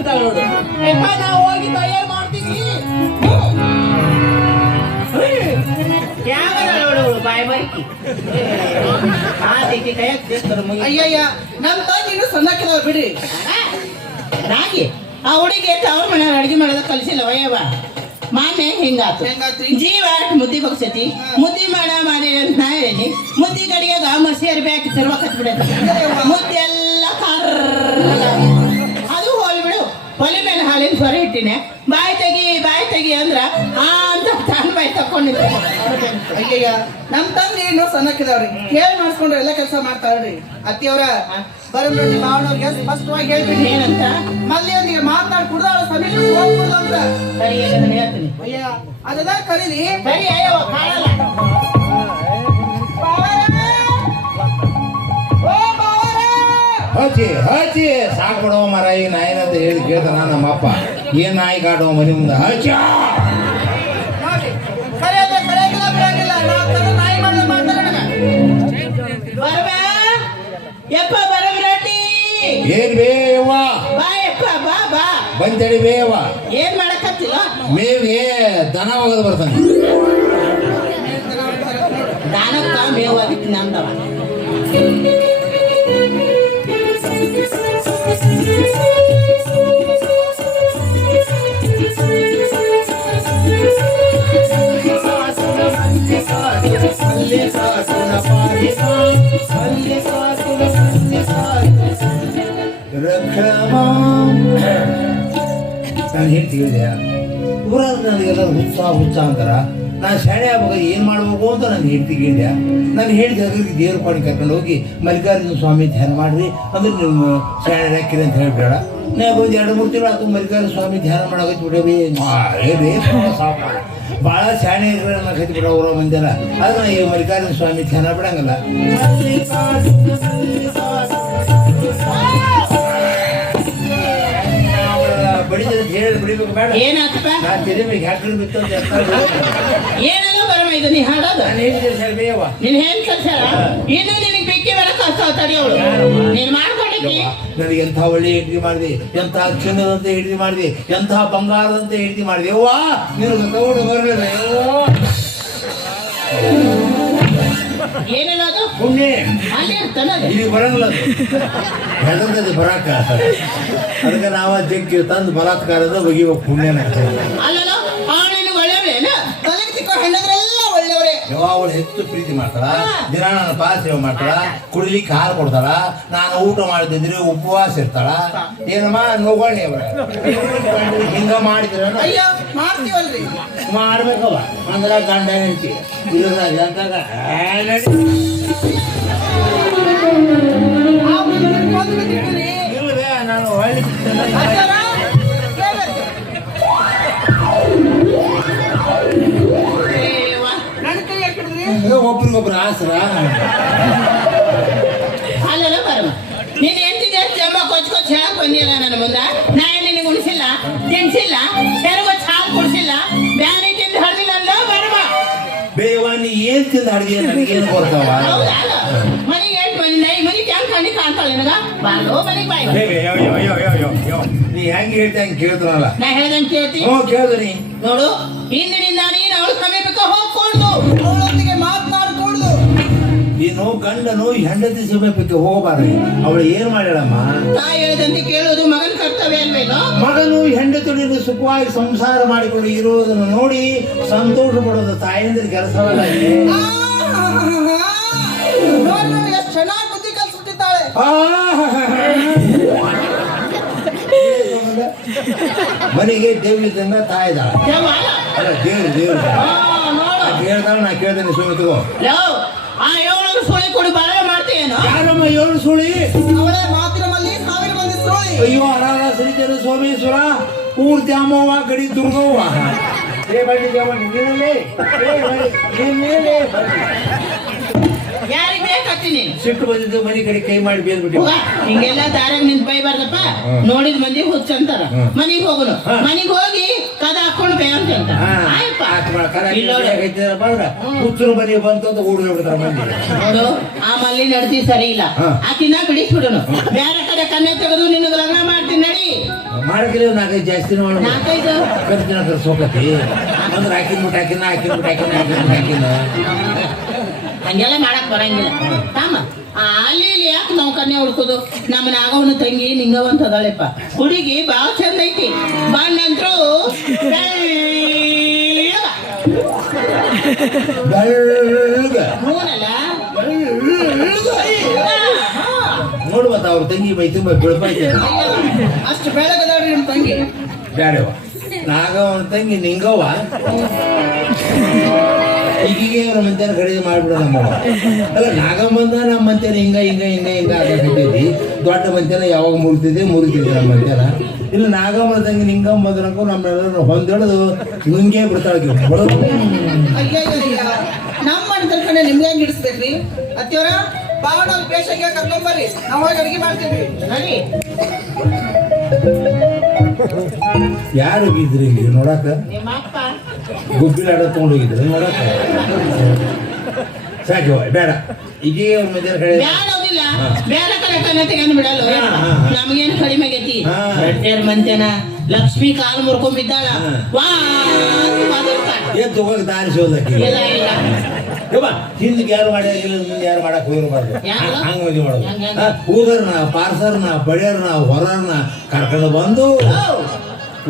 ಯಪ್ಪ ನಾವು ಹೋಗಿ ತಯಾರು ಮಾಡ್ತೀವಿ ಬಾಯ್ ಬಾಯ್ಕಿ ಆ ದೇಕಿ ಕೈ ಹಾಕ್ತಿರ್ತಾರೆ ಮುಗಿ. ಅಯ್ಯಯ್ಯ ನಮ್ ತಂಗಿನು ಸಣ್ಣಕ್ಕಿದಾವ ಬಿಡಿ ರಾಗಿ. ಆ ಹುಡುಗಿ ಅವ್ರ ಮನೆ ಅಡಿಗೆ ಮಾಡೋದ ಕಲಿಸಿಲ್ಲ ವಯವ ಮಾನೆ ಹಿಂಗಾತು? ಜೀವ ಮುದ್ದಿ ಬಗ್ಸತಿ ಮುದ್ದಿ ಮಾಡ ಮಾನೆ ಅಂತ ನಾ ಹೇಳಿ ಮುದ್ದಿ ಕಡೆಗೆ ಮಸಿ ಅರ್ಬಿ ಹಾಕಿ ತಿರ್ವಾಕತ್ ಬಿಡತ್ತೆ ಮುದ್ದೆ ಎಲ್ಲ ಬಿಡು ಒಲೆ ಮೇಲೆ ಹಾಲಿನ ಸ್ವರ ಇಟ್ಟಿನಿ. ಬಾಯಿ ತೆಗಿ ಬಾಯಿ ತೆಗಿ ಅಂದ್ರ ಆ ಅಂತ ತಾನು ಬಾಯಿ ತಕೊಂಡಿದ್ದೆ ಅಯ್ಯಯ್ಯ ನಮ್ ತಂದೆ ಏನು ಸಣ್ಣಕ್ಕಿದವ್ರಿ. ಹೇಳಿ ಮಾಡಿಸ್ಕೊಂಡ್ರೆ ಎಲ್ಲ ಕೆಲಸ ಮಾಡ್ತಾವ್ರಿ ಅತ್ತಿಯವ್ರ ಬರೋ ನೋಡಿ ಮಾವನವ್ರಿಗೆ ಸ್ಪಷ್ಟವಾಗಿ ಹೇಳ್ತೀನಿ. ಏನಂತ? ಮಲ್ಲಿಯೊಂದಿಗೆ ಮಾತನಾಡಿ ಕುಡ್ದಾಳ ಸಮೀಪ ಹೋಗ್ಬಿಡ್ದು ಅಂತ. ಹೇಳ್ತೀನಿ. ಅಯ್ಯ ಅದನ್ನ ಕರೀರಿ. ಸರಿ ಅಯ್ಯೋ ಕಾಣಲ್ಲ ಹಚ್ಚಿ ಹಚ್ಚಿ. ಸಾಕ್ಬಿಡೋ ಮರ ಈ ನಾಯಿನಂತ ಹೇಳಿ ಕೇಳ್ತಾನ ನಮ್ಮಪ್ಪ. ಏನ್ ನಾಯಿ ಕಾಡೋ ಮನೆ ಮುಂದೆ ಹಚ್ಚ. ಏನ್ ಬೇವ ಬಾ ಯಪ್ಪ ಬಾ ಬಾ. ಬಂತಡಿ ಬೇವ ಏನ್ ಮಾಡಕತ್ತಿಲ್ಲ? ಮೇವ್ಗೆ ದನ ಹೋಗೋದು ಬರ್ತಾನೆ. ದಾನಕ್ಕ ಮೇವಾಗಿತ್ತು ನಮ್ದವ ನಾನು ಹೇಳ್ತಿದ್ದೆ ಊರಾಗ ನನಗೆಲ್ಲ ಹುಚ್ಚ ಹುಚ್ಚ ಅಂತಾರ ನಾನು ಶಾಣೆ ಆಗುವಾಗ ಏನು ಮಾಡ್ಬೇಕು ಅಂತ ನಾನು ಹೇಳ್ತಿ ಹೇಳಿದೆ ನಾನು ಹೇಳಿದೆ ಅದಕ್ಕೆ ದೇವ್ರ ಪಾಡಿ ಕರ್ಕೊಂಡು ಹೋಗಿ ಮಲ್ಲಿಕಾರ್ಜುನ ಸ್ವಾಮಿ ಧ್ಯಾನ ಮಾಡ್ರಿ ಅಂದ್ರೆ ನಿಮ್ಮ ಶಾಣೆ ಹಾಕಿರಿ ಅಂತ ಹೇಳ್ಬೇಡ ನಾ ಒಂದು ಎರಡು ಮೂರು ತಿಂಗಳು ಅದು ಮಲ್ಲಿಕಾರ್ಜುನ ಸ್ವಾಮಿ ಧ್ಯಾನ ಮಾಡಕತ್ತಿ ಬಿಡವಿ ಭಾಳ ಸಾಕು ಭಾಳ ನಾನು ಕತ್ತಿ ಬಿಡೋ ಊರ ಮಂದಿರ ನಾ ಈ ಮಲ್ಲಿಕಾರ್ಜುನ ಸ್ವಾಮಿ ಧ್ಯಾನ ಬಿಡಂಗಲ್ಲ ಬಡಿದ್ರೆ ಹೇಳಿ ಬಿಡಿಬೇಕು ಬೇಡ. ನಾ ತೆರೆ ಮೇಲೆ ಹಾಕಲು ಬಿತ್ತು ಅಂತ ಹೇಳ್ತಾರೆ. ಏನಲ್ಲ ಬರಮ ಇದು? ನೀ ಹಾಡೋದು? ನಾನು ಹೇಳಿದೆ ಸರ್ ಬೇವ ನೀನ್ ಏನ್ ಕಲ್ಸಾರ ಇನ್ನು ನಿನಗೆ ಬಿಕ್ಕಿ ಬೇಡ ಕಷ್ಟ ತಡಿಯೋಳು ನೀನ್ ಮಾಡ್ಕೊಂಡಿದ್ದಿ ನನಗೆ ಎಂಥ ಒಳ್ಳೆ ಹಿಡಿದು ಮಾಡಿದೆ ಎಂಥ ಚಿನ್ನದಂತ ಹಿಡಿದು ಮಾಡಿದೆ ಎಂಥ ಬಂಗಾರದಂತೆ ಹಿಡಿದು ಮಾಡಿದೆ. ಯವ್ವಾ ನಿನಗೆ ತಗೊಂಡು ಬರಲಿಲ್ಲ ಯವ್ವಾ. ಏನೇನ ಅದು ಪುಣ್ಯ ಅಲ್ಲಿ ಇರ್ತಾನಲ್ಲ ಇಲ್ಲಿ ಬರಂಗಿಲ್ಲ ಅದು. ಹೆದರ್ತದೆ ಬರಾಕ. ಅದಕ್ಕೆ ನಾವ ಜಗ್ಗಿ ತಂದು ಬಲಾತ್ಕಾರದ ಬಗೆಬೇಕು ಪುಣ್ಯನ. ಅಲ್ಲಲ್ಲ? ಯಾವ ಅವಳು ಹೆಚ್ಚು ಪ್ರೀತಿ ಮಾಡ್ತಾಳ ದಿನ ನನ್ನ ಪಾದ ಸೇವೆ ಮಾಡ್ತಾಳ ಕುಡಿಲಿಕ್ಕೆ ಹಾಲು ಕೊಡ್ತಾಳ ನಾನು ಊಟ ಮಾಡಿದ್ರೆ ಉಪವಾಸ ಇರ್ತಾಳ. ಏನಮ್ಮ ನೋಗೋಣಿ ಅವ್ರ. ಹಿಂಗ ಮಾಡಿದ್ರ ಮಾಡ್ಬೇಕವ ಅಂದ್ರ ಗಂಡ ಹೆಂಡತಿ. ನೀ ಏನ್ ತಿಂದ ಅಡಿಗೆ ನನಗೇನು? ಮನೆಗೆ ಬಂದಿಲ್ಲ ಈ ಮನೆಗೆ ಕಣ್ಣಿ ಕಾಣ್ತಾಳೆ ನಿನಗ ಮನೆಗೆ ಬಾಯ್ ಯೋ. ನೀ ಹೆಂಗ್ ಹೇಳ್ತಿ ಹಂಗ್ ಕೇಳ್ತಾನಲ್ಲ. ನಾ ಹೇಳ್ದಂಗೆ ಕೇಳ್ತಿ. ಹ್ಞೂ ಕೇಳ್ದನಿ ನೋಡು ಇಂದಿನಿಂದ ನೀನು ಅವಳ ಸಮೀಪಕ್ಕೆ ಹೋಗ್ಕೊಳ್ದು ಅವಳೊಂದಿಗೆ ಮಾತನಾಡ್ಕೊಳ್ದು ನೀನು ಗಂಡನು ಹೆಂಡತಿ ಸಮೀಪಕ್ಕೆ ಹೋಗಬಾರ್ದು. ಅವಳು ಏನ್ ಮಾಡ್ಯಾಳಮ್ಮ? ತಾಯಿ ಹೇಳಿದಂತೆ ಕೇಳೋದು ಮಗ ಮಗನು ಹೆಂಡತಿಯನ್ನು ಸುಖವಾಗಿ ಸಂಸಾರ ಮಾಡಿಕೊಂಡು ಇರುವುದನ್ನು ನೋಡಿ ಸಂತೋಷ ಪಡೋದು ತಾಯಂದ್ರ ಕೆಲಸವಲ್ಲ ಮನೆಗೆ ದೇವ್ರಿದ್ದಂಗ ತಾಯಿದಾಳ. ಅಲ್ಲ? ದೇವ್ರು ದೇವ್ರು. ಹೇಳ್ದಾಳ ನಾ ಕೇಳ್ತೇನೆ ಸುಮ್ಮನೆ ತಗೋ. ಆ ಏಳು ಸುಳಿ ಕೊಡಿ ಬಾಳೆ ಮಾಡ್ತೀನಿ ಯಾರಮ್ಮ ಏಳು ಸುಳಿ? ಅವಳೇ ಮಾತಿನ ಮಲ್ಲಿ ಸಾವಿರ ಮಂದಿ ಸೋಳಿ. ಅಯ್ಯೋ ಶ್ರೀಚರ ಸೋಮೇಶ್ವರ ಪೂರ್ತಿ ಅಮ್ಮವ್ವ ಗಡಿ ದುರ್ಗವ್ವ. ಏ ಬನ್ನಿ. ಯಾರಿಗೆ ಸಿಟ್ಟು ಬಂದಿದ್ದು ಮನೆ ಕಡೆ ಕೈ ಮಾಡಿ ಬೇದ್ಬಿಟ್ಟು ಹೋಗ ಹಿಂಗೆಲ್ಲ ದಾರಾಗ ನಿಂತ ಬೈಬಾರ್ದಪ್ಪ. ನೋಡಿದ್ ಮಂದಿ ಹುಚ್ಚಂತಾರ. ಅಂತಾರ ಮನಿಗ್ ಹೋಗುನು. ಮನಿಗ್ ಹೋಗಿ ಕದ ಹಾಕೊಂಡು ಬೇ ಅಂತ ನೋಡು. ಹುಚ್ಚರು ಮನೆ ಬಂತು ಅಂತ ಓಡಿ ಬಿಡ್ತಾರ ಮಂದಿ. ನೋಡು ಆ ಮಲ್ಲಿ ನಡ್ತಿ ಸರಿ ಇಲ್ಲ. ಆಕಿನ ಬಿಡಿಸ್ಬಿಡುನು. ಬೇರೆ ಕಡೆ ಕನ್ನೆ ತೆಗೆದು ನಿನಗೆ ಲಗ್ನ ಮಾಡ್ತೀನಿ ನಡಿ. ಮಾಡಕ್ಕಿಲ್ಲ ನಾಲ್ಕೈದು ಜಾಸ್ತಿ ನಾಲ್ಕೈದು? ಖರ್ಚಿನ ಕರ್ಸೋಕತಿ ಅಂದ್ರೆ ಹಾಕಿನ್ಬಿಟ್ಟು ಹಾಕಿನ ಹಾಕಿನ್ಬಿಟ್ಟು ಹಾಕಿನ ಹಾಕಿನ್ಬಿಟ್ಟು ಹಾಕಿನ ಹಂಗೆಲ್ಲ ಮಾಡಕ್ ಬರಂಗಿಲ್ಲ. ತಮ್ಮ ಆ, ಅಲ್ಲಿ ಇಲ್ಲಿ ಯಾಕೆ ನಾವು ಕನ್ನೆ ಹುಡ್ಕೋದು? ನಮ್ಮ ನಾಗವನ ತಂಗಿ ನಿಂಗವಂತ ಅದಾಳೆಪ್ಪ ಹುಡುಗಿ ಬಾಳ ಚಂದ ಐತಿ. ಬಣ್ಣಂತ್ರು ನೋಡು ಮತ್ತ ಅವ್ರ ತಂಗಿ ಬೈ ತುಂಬ ಬೆಳಪೈತೆ ಅಷ್ಟು ಬೆಳಗದವ್ರಿ ನಿಮ್ಮ ತಂಗಿ. ಬ್ಯಾಡವ ನಾಗವನ ತಂಗಿ ನಿಂಗವ್ವ. ಈಗೀಗ ಅವ್ರ ಮಂತ್ಯಾನ ಖರೀದಿ ಮಾಡ್ಬಿಡ ನಮ್ಮ ಅಲ್ಲ ನಾಗಮ್ಮಂದ ನಮ್ಮ ಮಂತ್ಯಾನ ಹಿಂಗ ಹಿಂಗ ಹಿಂಗ ಹಿಂಗ ಆಗತೈತಿ ದೊಡ್ಡ ಮಂತ್ಯಾನ ಯಾವಾಗ ಮುರಿತಿದ್ದೆ ಮುರಿತಿದ್ದೆ ನಮ್ಮ ಮಂತ್ಯಾನ. ಇಲ್ಲ ನಾಗಮ್ಮನ ತಂಗಿ ನಿಂಗಮ್ಮ ಬಂದ್ರಕ್ಕೂ ನಮ್ಮೆಲ್ಲರೂ ಎಲ್ಲರೂ ನುಂಗೇ ಬಿಡ್ತಾಳೆ ನಮ್ಮ ಮನೆ ಕಡೆ ನಿಮ್ಗೆ ಹೆಂಗ್ ಹಿಡಿಸ್ಬೇಕ್ರಿ? ಅತ್ತಿಯವರ ಕರ್ಕೊಂಬರ್ರಿ ನಾವು ಹೋಗಿ ಅಡಿಗೆ ಮಾಡ್ತೀವಿ ನಡಿ. ಯಾರು ಹೋಗಿದ್ರಿ ಇಲ್ಲಿ? ನೋಡಾಕ? ಗುಬ್ಬಿಲ ಆಡ ತಗೊಂಡು ಹೋಗಿದ್ರಿ. ನೋಡಾಕ? ಸಾಕು ಬೇಡ. ಈಗೇ ಅವ್ರ ಮಂತ್ಯಾನ ಹಾ. ಬೇರೆ ಕಡೆ ಕಣ್ಣ ತೆಗೆದು ಬಿಡಲ್ಲ. ನಮಗೇನು ಕಡಿಮೆ ಆಗೈತಿ. ರೆಡ್ಡೇರ್ ಮಂತೆನ ಲಕ್ಷ್ಮಿ ಕಾಲು ಮುರ್ಕೊಂಡ್ಬಿದ್ದಾಳ ಹಾ. ವಾ. ಏನ್ ತಗೋಕ್ ದಾರಿ ಸೋದಕ್ಕೆ ಇಲ್ಲ ಹಿಂದಕ್ಕೆ ಯಾರು ಮಾಡಿಲ್ಲ ಮುಂದೆ ಯಾರು ಮಾಡಕ್ ಹೋಗಿರ್ಬಾರ್ದು? ಹಂಗ ಮಾಡೋದು. ಊದರ್ನ ಪಾರ್ಸರ್ನ ಬಡಿಯರ್ನ ಹೊರರ್ನ ಕರ್ಕೊಂಡು ಬಂದು.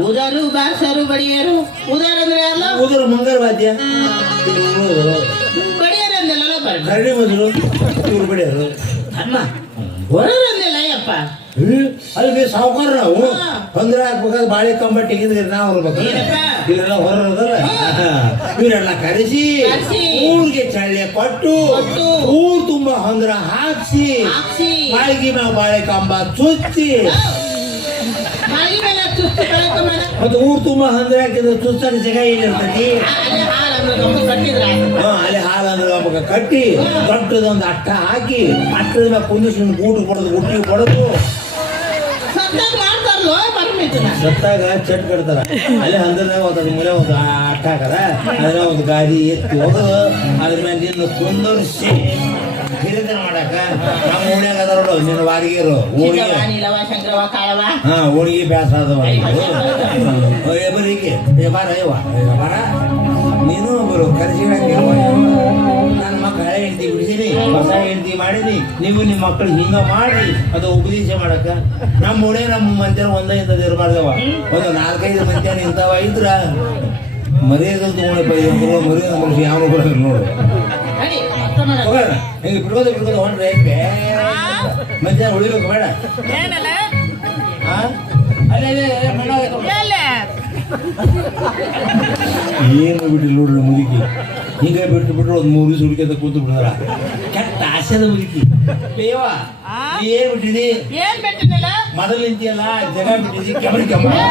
ಉದಾರು ಬಾರ್ಸರು ಬಡಿಯರು. ಉದಾರ ಅಂದ್ರೆ ಯಾರಲ್ಲ ಊದರ್ ಮಂಗರ ವಾದ್ಯ ಬಡಿಯರು ಕರಡಿ ಇವ್ರು ಬಡಿಯರು. ಅಮ್ಮ ಹೊರರು ಅಂದೆಲ್ಲ ಯಪ್ಪ ಹ್ಮ್, ಅಲ್ಲಿ ಸಾವುಕಾರ ನಾವು. ತೊಂದರೆ ಹಾಕ್ಬೇಕಾದ್ರೆ ಬಾಳೆ ಕಂಬ ತೆಗೆದ್ರೆ ನಾವು ಹೊರ್ಬೇಕು ಏನಪ್ಪ? ಇವರೆಲ್ಲ ಹೊರದಲ್ಲ ಇವರೆಲ್ಲ ಕರೆಸಿ. ಊರಿಗೆ ಚಳ್ಳೆ ಕೊಟ್ಟು ಊರು ತುಂಬಾ ಹೊಂದ್ರ ಹಾಕ್ಸಿ. ಬಾಳಿಗೆ ನಾವು ಬಾಳೆ ಕಂಬ ಚುಚ್ಚಿ. ಮತ್ತೆ ಊರು ತುಂಬಾ ಹಂದ್ರ ಹಾಕಿದ್ರೆ ಚುಚ್ಚಕ್ಕೆ ಜಾಗ ಇಲ್ಲಿರ್ತೈತಿ. ಕಟ್ಟಿ ದೊಡ್ಡದೊಂದು ಅಟ್ಟ ಹಾಕಿ ಅಟ್ಟದ ಮೇಲೆ ಕುಂದಿಸಿ ಗೂಟು ಕೊಡೋದು ಗುಟ್ಟಿ ಕೊಡೋದು ಸತ್ತಾಗ ಚಟ್ ಕಟ್ತಾರ. ಅಲ್ಲಿ ಅಂದ್ರೆ ಅದ್ರ ಮೇಲೆ ಒಂದು ಅಟ್ಟ ಹಾಕದ ಅದ್ರ ಒಂದು ಗಾಡಿ ಎತ್ತಿ ಹೋಗೋದು ಅದ್ರ ಮೇಲೆ ನಿನ್ನ ಕುಂದರ್ಸಿ ಮಾಡಕ ಮಾಡಾಕ ನಮ್ಮ ಓಣ್ಯಾಗ ಅದಾರ ನೋಡು ನಿನ್ನ ವಾರಿಗೆರು ಓಣಿಗೆ ಹಾ ಓಣಿಗೆ ಬ್ಯಾಸ ಅದಾವ ಬರೀಕೆ ಬಾರ ಏ ಬಾರ. ನೀನು ಒಬ್ಬರು ಕರೆಸಿ ನನ್ನ ಮಕ್ಕಳು ಹಳೆ ಹೆಂಡತಿ ಬಿಡಿಸಿರಿ ಹೊಸ ಹೆಂಡತಿ ಮಾಡಿರಿ. ನೀವು ನಿಮ್ಮ ಮಕ್ಕಳು ಹಿಂಗ ಮಾಡಿ ಅದು ಉಪದೇಶ ಮಾಡಕ. ನಮ್ಮ ಓಣೆ ನಮ್ಮ ಮಂತ್ಯ ಒಂದೇ ಇಂಥದ್ದು ಇರಬಾರ್ದವ. ಒಂದು ನಾಲ್ಕೈದು ಮಂತ್ಯ ಇಂಥವ ಇದ್ರ ಮರ್ಯಾದೆ ತಗೊಂಡು ಮರ್ಯಾದೆ ಮನುಷ್ಯ ಯಾವ ಕೂಡ ನೋಡು. ಹಿಂಗೆ ಮಧ್ಯಾಹ್ನ ಉಳಿಬೇಕು ಬೇಡ? ಅಲ್ಲೇ ಅಲ್ಲೇ ಮಣ್ಣು ಆಗೈತೆ ನೋಡು. ಏನು ಬಿಟ್ಟಿಲ್ಲ ನೋಡ್ರಿ ಮುದುಕಿ ಹಿಂಗೆ ಬಿಟ್ಟು ಬಿಟ್ರು ಒಂದು ಮೂರು ದಿವಸ ಹುಡುಕಿ ಕೂತು ಬಿಡ್ತಾರ ಕೆಟ್ಟ ಆಸೆದ ಮುದುಕಿ ಬೇವ ನೀ ಏನ್ ಬಿಟ್ಟಿದಿ ಏನ್ ಬಿಟ್ಟಿನಿಲ್ಲ ಮೊದಲು ನಿಂತಿಯಲ್ಲ ಜಗ ಬಿಟ್ಟಿದಿ ಕೆಮರಿ ಕೆಮ್ಮ ಏ!